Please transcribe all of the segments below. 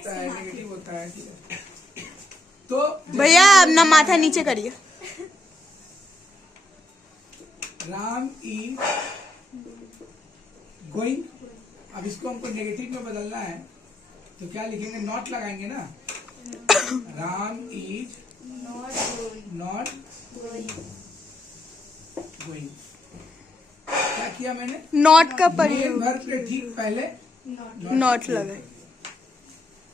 होता है, नेगेटिव होता है। तो भैया अपना माथा नीचे करिए। राम इज गोइंग, अब इसको हमको नेगेटिव में बदलना है तो क्या लिखेंगे, नॉट लगाएंगे ना। Ram is not going. क्या किया मैंने, नॉट का मेन प्रयोग वर्ब के ठीक पहले नॉट लगाए।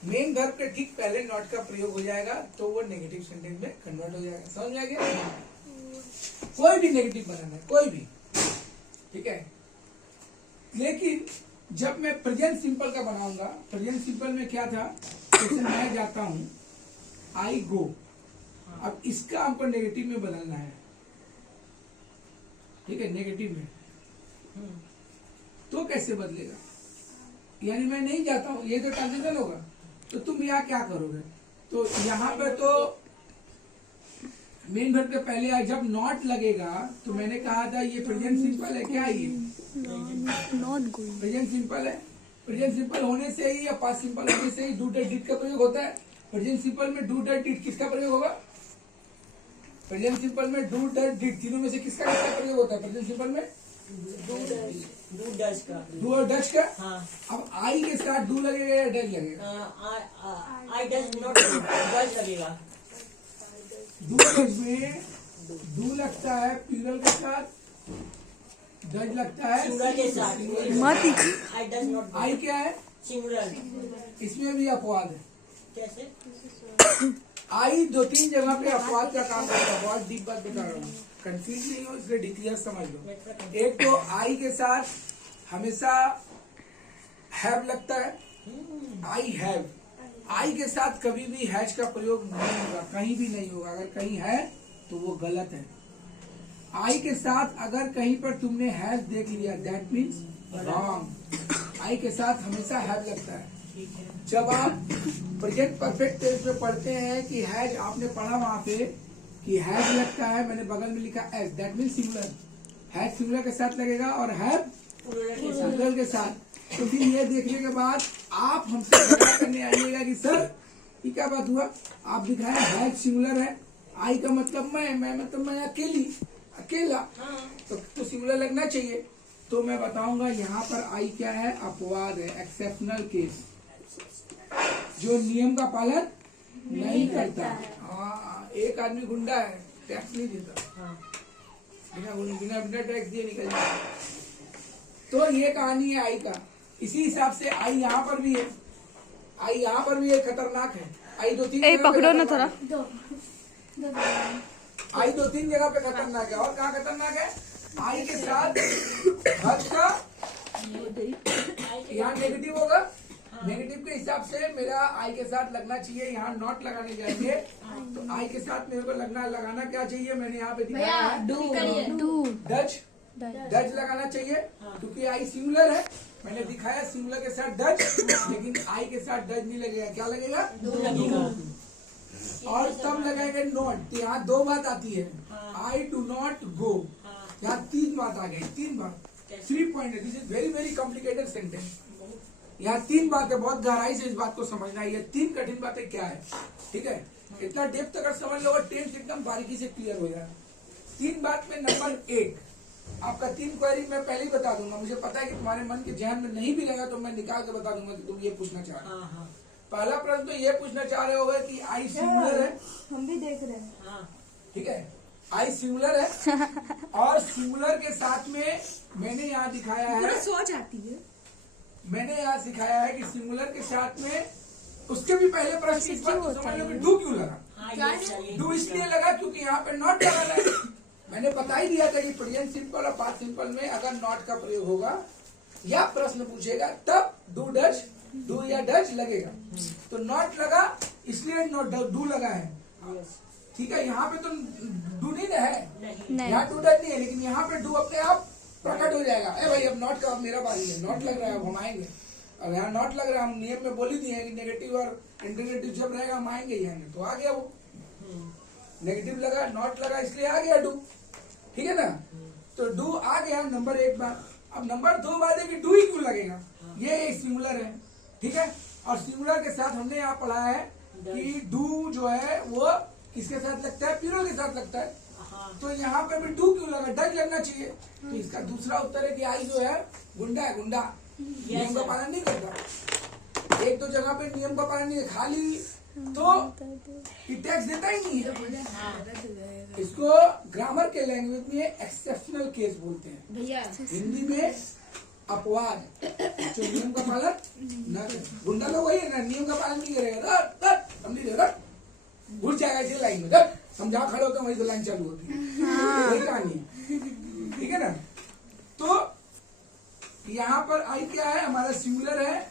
मेन वर्ब के ठीक पहले नॉट का प्रयोग हो जाएगा तो वो नेगेटिव सेंटेंस में कन्वर्ट हो जाएगा। समझ में आ गया? कोई भी नेगेटिव बनाना है, कोई भी, ठीक है। लेकिन जब मैं प्रेजेंट सिंपल का बनाऊंगा, प्रेजेंट सिंपल में क्या था, जैसे मैं जाता हूं, आई गो, अब इसका हमको नेगेटिव में बदलना है, ठीक है, नेगेटिव में। तो कैसे बदलेगा, यानी मैं नहीं जाता हूं, ये तो ट्रांजिशन होगा। तो तुम यहाँ क्या करोगे, तो यहाँ पे तो मेन वर्ब के पहले आए, जब नॉट लगेगा तो मैंने कहा था ये प्रेजेंट सिंपल है, क्या है ये नॉट गोइंग। प्रेजेंट सिंपल है। प्रेजेंट सिंपल होने से ही या पास्ट सिंपल होने से ही डू डैट डिड का प्रयोग होता है। प्रेजेंट सिंपल में डू डैट डिड किसका प्रयोग होगा, प्रेजेंट सिंपल में डू डैट डिड तीनों में से किसका प्रयोग होता है प्रेजेंट सिंपल में, डू और डच का। हाँ। अब आई के साथ डू लगेगा या डच लगेगा, आई डज नॉट डज लगेगा। डू में डू लगता है प्लूरल के साथ, डच लगता है सिंगुलर के साथ। मत आई डज नॉट, आई क्या है, सिंगुलर। इसमें भी अपवाद है। कैसे? आई दो तीन जगह पे अपवाद का काम करता है, बहुत डीप बात बता रहा हूँ, कंफ्यूज नहीं हो इसलिए डिक्लियर समझ लो। एक तो आई के साथ हमेशा हैव लगता है, आई हैव। आई के साथ कभी भी हैज का प्रयोग नहीं होगा, कहीं भी नहीं होगा, अगर कहीं है तो वो गलत है। आई के साथ अगर कहीं पर तुमने हैज देख लिया दैट मीन्स रॉन्ग। आई के साथ हमेशा हैव लगता है। जब आप प्रेजेंट परफेक्ट टेंस में पढ़ते हैं कि हैज, आपने पढ़ा वहां पे कि हैज लगता है, मैंने बगल में लिखा S, that means singular. Has singular के साथ लगेगा और हैव प्लूरल के साथ। तो फिर ये देखने के बाद आप हमसे झगड़ा करने आइएगा कि सर ये क्या बात हुआ, आप दिखाए हैज सिंगुलर है, आई का मतलब मैं मतलब मैं अकेला, तो सिंगुलर लगना चाहिए। तो मैं बताऊंगा यहाँ पर आई क्या है, अपवाद है, एक्सेप्शनल केस, जो नियम का पालन नहीं करता। हाँ, एक आदमी गुंडा है, टैक्स नहीं देता, बिना टैक्स दिए निकल जाता। तो ये कहानी है आई का। इसी हिसाब से आई यहाँ पर भी है, आई यहाँ पर भी खतरनाक है। आई दो तीन पकड़ो ना थोड़ा, आई दो तीन जगह पे खतरनाक है। और कहाँ खतरनाक है, आई के साथ हज का यहाँ नेगेटिव होगा, नेगेटिव के हिसाब से मेरा आई के साथ लगना चाहिए, यहाँ नॉट लगाने जाएंगे तो आई के साथ मेरे को लगाना क्या चाहिए, मैंने यहाँ पे दिखाया है डच लगाना चाहिए, क्योंकि आई सिंगुलर है। मैंने दिखाया सिंगुलर के साथ डच, लेकिन आई के साथ डच नहीं लगेगा, क्या लगेगा, और तब लगेगा नॉट। तो यहाँ दो बात आती है, आई डू नॉट गो, यहाँ तीन बात आ गई, तीन बात, 3 point. This is very very complicated sentence. यहाँ तीन बातें, बहुत गहराई से इस बात को समझना है। ये तीन कठिन बातें क्या है, ठीक है, इतना डेप्थ अगर समझ लो, टेंस एकदम बारीकी से क्लियर हो जाए। तीन बात में नंबर 1, आपका 3 क्वेरी मैं पहले ही बता दूंगा, मुझे पता है कि तुम्हारे मन के ध्यान में नहीं भी लगा तो मैं निकाल के बता दूंगा कि तुम ये पूछना चाह रहे हो। पहला प्रश्न तो ये पूछना चाह रहे होगे कि आई सिंगुलर है, हम भी देख रहे हैं, ठीक है, आई सिंगुलर है और सिंगुलर के साथ में मैंने यहाँ दिखाया है, सो जाती है, मैंने यहाँ सिखाया है कि सिंगुलर के साथ में उसके भी पहले प्रश्न इस बात को समझ लो कि डू क्यों लगा। डू इसलिए लगा क्योंकि यहाँ पे नॉट लगाना है। मैंने बता ही दिया था कि प्रेजेंट सिंपल और पास्ट सिंपल में अगर नॉट का प्रयोग होगा या प्रश्न पूछेगा तब डू या डच लगेगा। तो नॉट लगा इसलिए डू लगा है, ठीक है। यहाँ पे तो डू नहीं है, यहाँ डू डच नहीं है, लेकिन यहाँ पे डू अपने आप प्रकट हो जाएगा। ए भाई अब नॉट का मेरा बारी है, नॉट लग रहा है, अब हम आएंगे। और यहाँ नॉट लग रहा है, हम नियम में बोल ही दिए हैं कि नेगेटिव और इंटीग्रेटिव जब रहेगा हम आएंगे यहाँ, तो आ गया वो। नेगेटिव लगा, नॉट लगा, इसलिए आ गया डू, ठीक है ना। तो डू आ गया नंबर 1 बात। अब नंबर 2 बात है कि डू ही क्यों लगेगा, ये एक सिंगुलर है, ठीक है। और सिंगुलर के साथ हमने यहाँ पढ़ा है कि डू जो है वो किसके साथ लगता है, प्लूरल के साथ लगता है। हाँ। तो यहाँ पे भी डू क्यों लगा, डज लगना चाहिए। तो इसका दूसरा उत्तर है कि आई जो है गुंडा है, गुंडा नियम का पालन नहीं करता। एक तो जगह पे नियम का पालन नहीं है, खाली तो ये टैक्स देता ही नहीं है। इसको ग्रामर के लैंग्वेज में एक्सेप्शनल केस बोलते हैं, भैया हिंदी में अपवाद, जो नियम का पालन न करे। गुंडा लोग वही है ना, नियम का पालन नहीं करेगा, समझ घुस जाएगा इसी लाइन में, हम जहाँ खड़े होते हैं वहीं से लाइन चालू होती है, वही कहानी है, ठीक है ना। तो यहाँ पर आई क्या है, हमारा सिंगुलर है,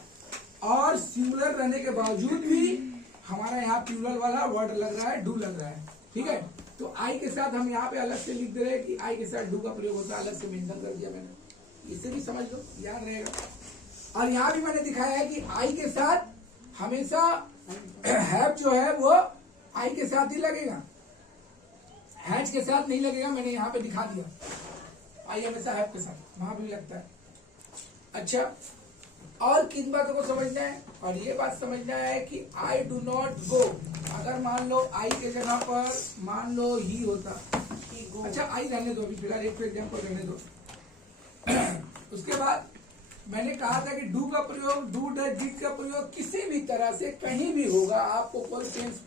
और सिंगुलर रहने के बावजूद भी हमारा यहाँ प्लूरल वाला वर्ड लग रहा है, डू लग रहा है, ठीक है। तो आई के साथ हम यहाँ पे अलग से लिख दे रहे हैं कि आई के साथ डू का प्रयोग होता है, अलग से मेंशन कर दिया मैंने, इसे भी समझ लो, याद रहेगा। और यहाँ भी मैंने दिखाया है कि आई के साथ हमेशा हैव जो है वो आई के साथ ही लगेगा, हैज के साथ नहीं लगेगा, मैंने यहाँ पे दिखा दिया। आई हमेशा हैव के साथ वहां भी लगता है। अच्छा, और किन बातों को समझना है, और ये बात समझना है कि आई डू नॉट गो, अगर मान लो आई के जगह पर मान लो ही होता, अच्छा आई रहने दो अभी फिलहाल, एक एग्जाम्पल रहने दो। उसके बाद मैंने कहा था कि डू का प्रयोग, डू डज डिड का प्रयोग किसी भी तरह से कहीं भी होगा, आपको कोई टेंस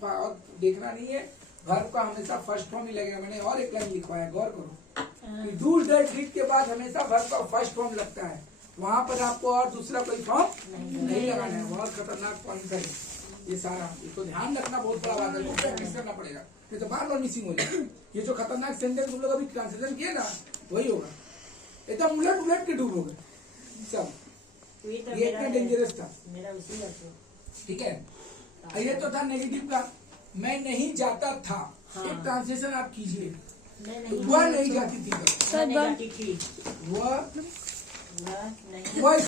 देखना नहीं है, वर्ब का हमेशा फर्स्ट फॉर्म ही लगेगा। मैंने और एक लाइन लिखवाया, गौर करो, डू डज डिड के बाद हमेशा वर्ब का फर्स्ट फॉर्म लगता है, वहां पर आपको और दूसरा कोई फॉर्म नहीं लगाना है। बहुत खतरनाक पॉइंट है ये सारा, इसको ध्यान रखना, बहुत बड़ा बात है, प्रैक्टिस करना पड़ेगा, नहीं तो बार बार मिसिंग हो जाएगा। ये जो खतरनाक सेंटेंस तुम लोग अभी ट्रांसलेशन किए ना, वही होगा, एकदम उलट उलट के डूबोगे सब, ये इतना डेंजरस था, मेरा उसी है तो। ठीक है। ये तो था नेगेटिव का, मैं नहीं जाता था, एक ट्रांसलेशन आप कीजिए, वह नहीं जाती थी, मैं नहीं जाती थी, वह वह नहीं वह